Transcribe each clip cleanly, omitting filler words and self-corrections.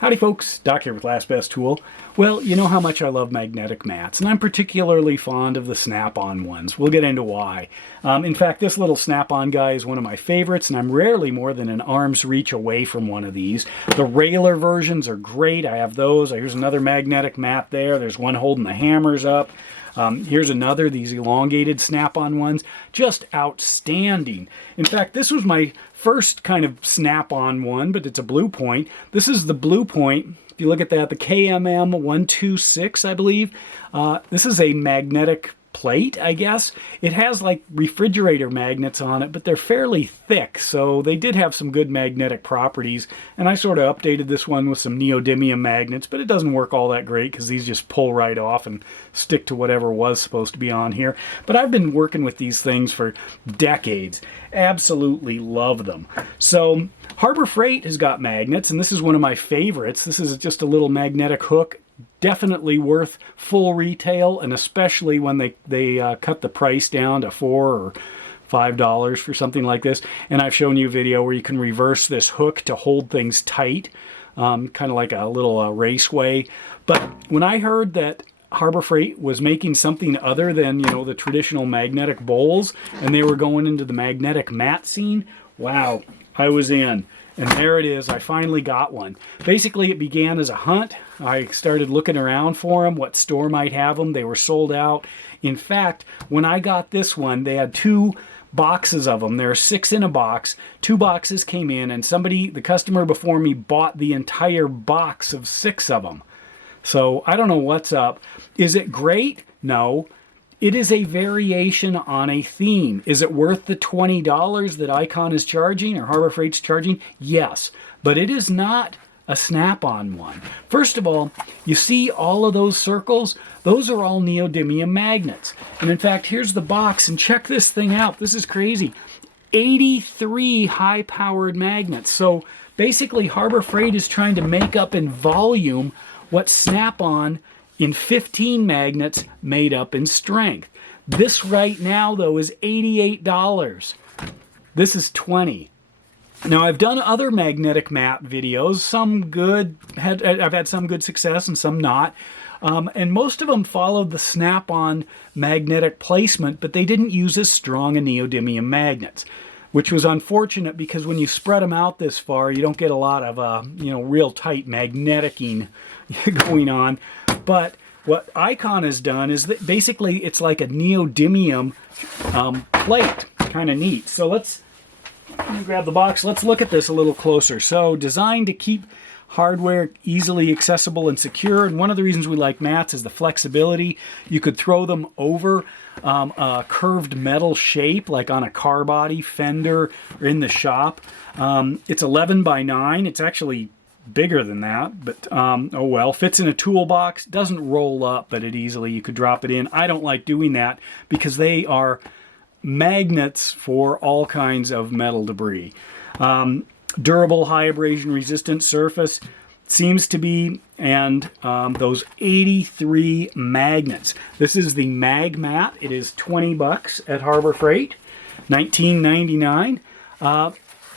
Howdy folks, Doc here with Last Best Tool. Well, you know how much I love magnetic mats, and I'm particularly fond of the Snap-on ones. We'll get into why. In fact, this little Snap-on guy is one of my favorites, and I'm rarely more than an arm's reach away from one of these. The railer versions are great. I have those. Here's another magnetic mat there. There's one holding the hammers up. Here's another, these elongated Snap-on ones. Just outstanding. In fact, this was my first kind of Snap-on one, but it's a Blue Point. This is the Blue Point. If you look at that, the KMM 126, I believe. This is a magnetic plate, I guess. It has like refrigerator magnets on it, but they're fairly thick, so they did have some good magnetic properties. And I sort of updated this one with some neodymium magnets, but it doesn't work all that great because these just pull right off and stick to whatever was supposed to be on here. But I've been working with these things for decades. Absolutely love them. So Harbor Freight has got magnets, and this is one of my favorites. This is just a little magnetic hook. Definitely worth full retail, and especially when they cut the price down to $4 or $5 for something like this. And I've shown you a video where you can reverse this hook to hold things tight, kind of like a little raceway. But when I heard that Harbor Freight was making something other than, you know, the traditional magnetic bowls, and they were going into the magnetic mat scene, wow, I was in. And there it is. I finally got one. Basically, it began as a hunt. I started looking around for them, what store might have them. They were sold out. In fact, when I got this one, they had 2 boxes of them. There are 6 in a box. 2 boxes came in, and the customer before me, bought the entire box of 6 of them. So I don't know what's up. Is it great? No. It is a variation on a theme. Is it worth the $20 that Icon is charging or Harbor Freight's charging? Yes, but it is not a Snap-on one. First of all, you see all of those circles? Those are all neodymium magnets. And in fact, here's the box, and check this thing out. This is crazy. 83 high-powered magnets. So basically, Harbor Freight is trying to make up in volume what Snap-on in 15 magnets made up in strength. This right now, though, is $88. This is $20. Now, I've done other magnetic mat videos, some good, I've had some good success and some not. And most of them followed the Snap-on magnetic placement, but they didn't use as strong a neodymium magnets, which was unfortunate because when you spread them out this far, you don't get a lot of, you know, real tight magneticking going on. But what Icon has done is that basically it's like a neodymium plate. Kind of neat. So let me grab the box. Let's look at this a little closer. So designed to keep hardware easily accessible and secure. And one of the reasons we like mats is the flexibility. You could throw them over a curved metal shape, like on a car body, fender, or in the shop. It's 11 by 9. It's actually bigger than that, but oh well. Fits in a toolbox, doesn't roll up, but you could drop it in. I don't like doing that because they are magnets for all kinds of metal debris. Durable, high abrasion resistant surface seems to be, and those 83 magnets. This is the Mag Mat. It is $20 at Harbor Freight, $19.99.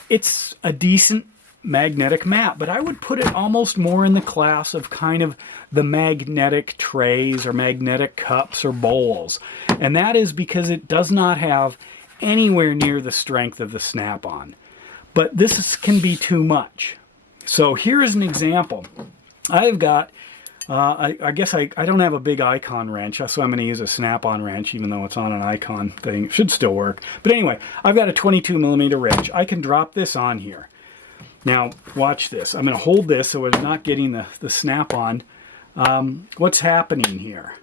It's a decent magnetic mat, but I would put it almost more in the class of kind of the magnetic trays or magnetic cups or bowls. And that is because it does not have anywhere near the strength of the Snap-on. But this can be too much. So here is an example. I've got, I guess I don't have a big Icon wrench, so I'm going to use a Snap-on wrench, even though it's on an Icon thing. It should still work. But anyway, I've got a 22mm wrench. I can drop this on here. Now, watch this. I'm going to hold this so it's not getting the Snap-on. What's happening here?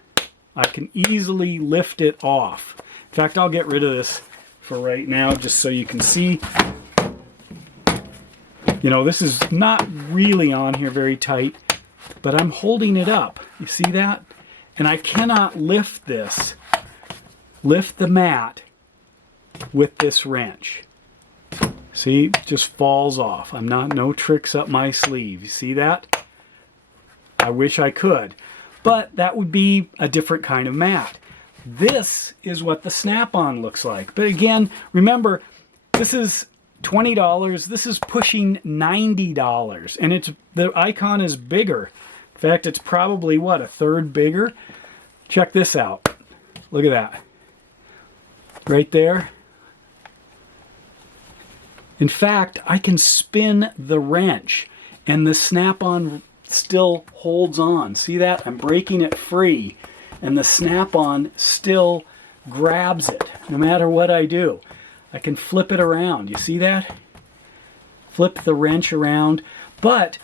I can easily lift it off. In fact, I'll get rid of this for right now just so you can see. You know, this is not really on here very tight, but I'm holding it up. You see that? And I cannot lift the mat with this wrench. See, it just falls off. No tricks up my sleeve. You see that? I wish I could, but that would be a different kind of mat. This is what the Snap-on looks like. But again, remember, this is $20. This is pushing $90, and the icon is bigger. In fact, it's probably, what, a third bigger? Check this out. Look at that. Right there. In fact, I can spin the wrench, and the snap-on still holds on. See that? I'm breaking it free, and the snap-on still grabs it, no matter what I do. I can flip it around. You see that? Flip the wrench around. But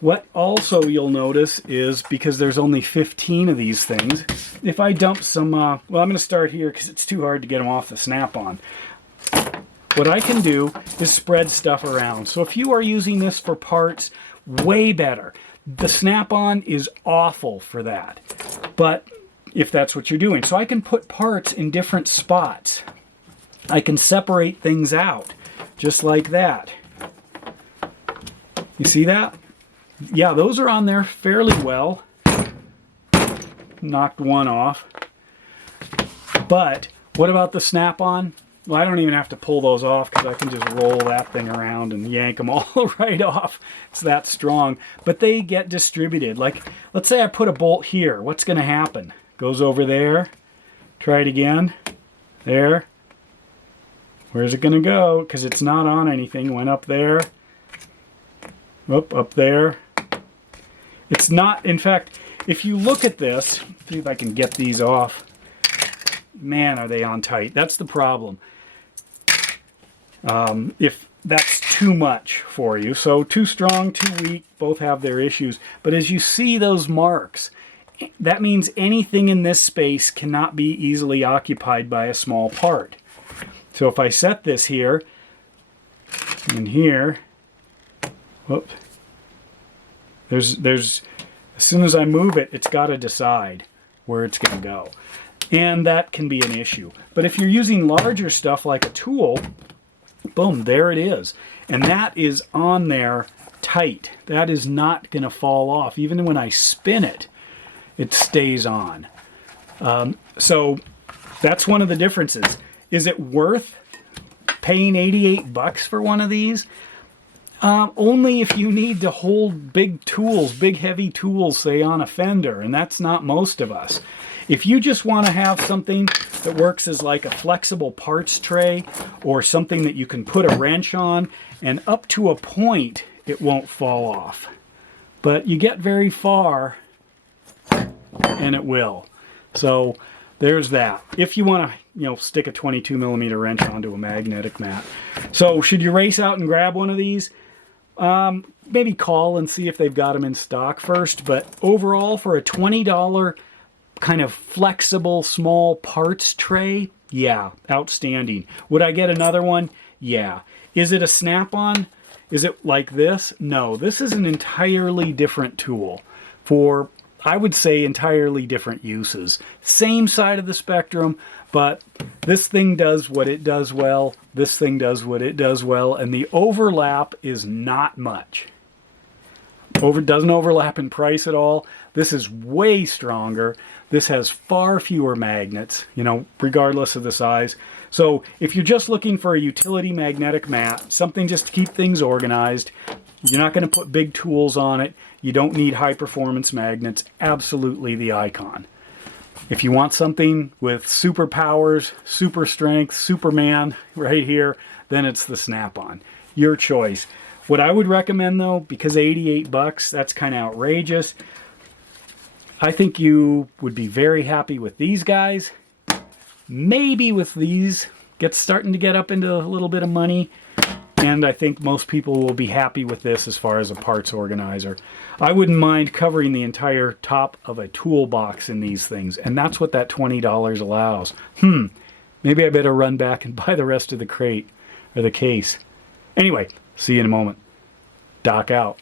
what also you'll notice is, because there's only 15 of these things, if I dump some, well, I'm going to start here because it's too hard to get them off the snap-on. What I can do is spread stuff around. So if you are using this for parts, way better. The snap-on is awful for that. But if that's what you're doing. So I can put parts in different spots. I can separate things out, just like that. You see that? Yeah, those are on there fairly well. Knocked one off. But what about the snap-on? Well, I don't even have to pull those off because I can just roll that thing around and yank them all right off. It's that strong. But they get distributed. Like, let's say I put a bolt here. What's going to happen? Goes over there. Try it again. There. Where's it going to go? Because it's not on anything. Went up there. Whoop, up there. It's not, in fact, if you look at this, see if I can get these off. Man, are they on tight. That's the problem. If that's too much for you. So too strong, too weak, both have their issues. But as you see those marks, that means anything in this space cannot be easily occupied by a small part. So if I set this here, and here, whoop, there's as soon as I move it, it's got to decide where it's going to go. And that can be an issue. But if you're using larger stuff like a tool, boom, there it is. And that is on there tight. That is not going to fall off. Even when I spin it, it stays on. So that's one of the differences. Is it worth paying $88 for one of these? Only if you need to hold big tools, big heavy tools, say on a fender, and that's not most of us. If you just want to have something that works as like a flexible parts tray or something that you can put a wrench on, and up to a point it won't fall off. But you get very far and it will. So there's that. If you want to, stick a 22mm wrench onto a magnetic mat. So should you race out and grab one of these? Maybe call and see if they've got them in stock first. But overall, for a $20 kind of flexible small parts tray, yeah, outstanding. Would I get another one? Yeah. Is it a snap-on? Is it like this? No, this is an entirely different tool for, I would say, entirely different uses. Same side of the spectrum, but this thing does what it does well, this thing does what it does well, and the overlap is not much. Doesn't overlap in price at all. This is way stronger. This has far fewer magnets, regardless of the size. So if you're just looking for a utility magnetic mat, something just to keep things organized, you're not going to put big tools on it, you don't need high performance magnets, absolutely the Icon. If you want something with superpowers, super strength, Superman right here, then it's the Snap-on. Your choice. What I would recommend though, because $88, that's kind of outrageous, I think you would be very happy with these guys. Maybe with these, starting to get up into a little bit of money. And I think most people will be happy with this as far as a parts organizer. I wouldn't mind covering the entire top of a toolbox in these things. And that's what that $20 allows. Maybe I better run back and buy the rest of the crate or the case. Anyway, see you in a moment. Doc out.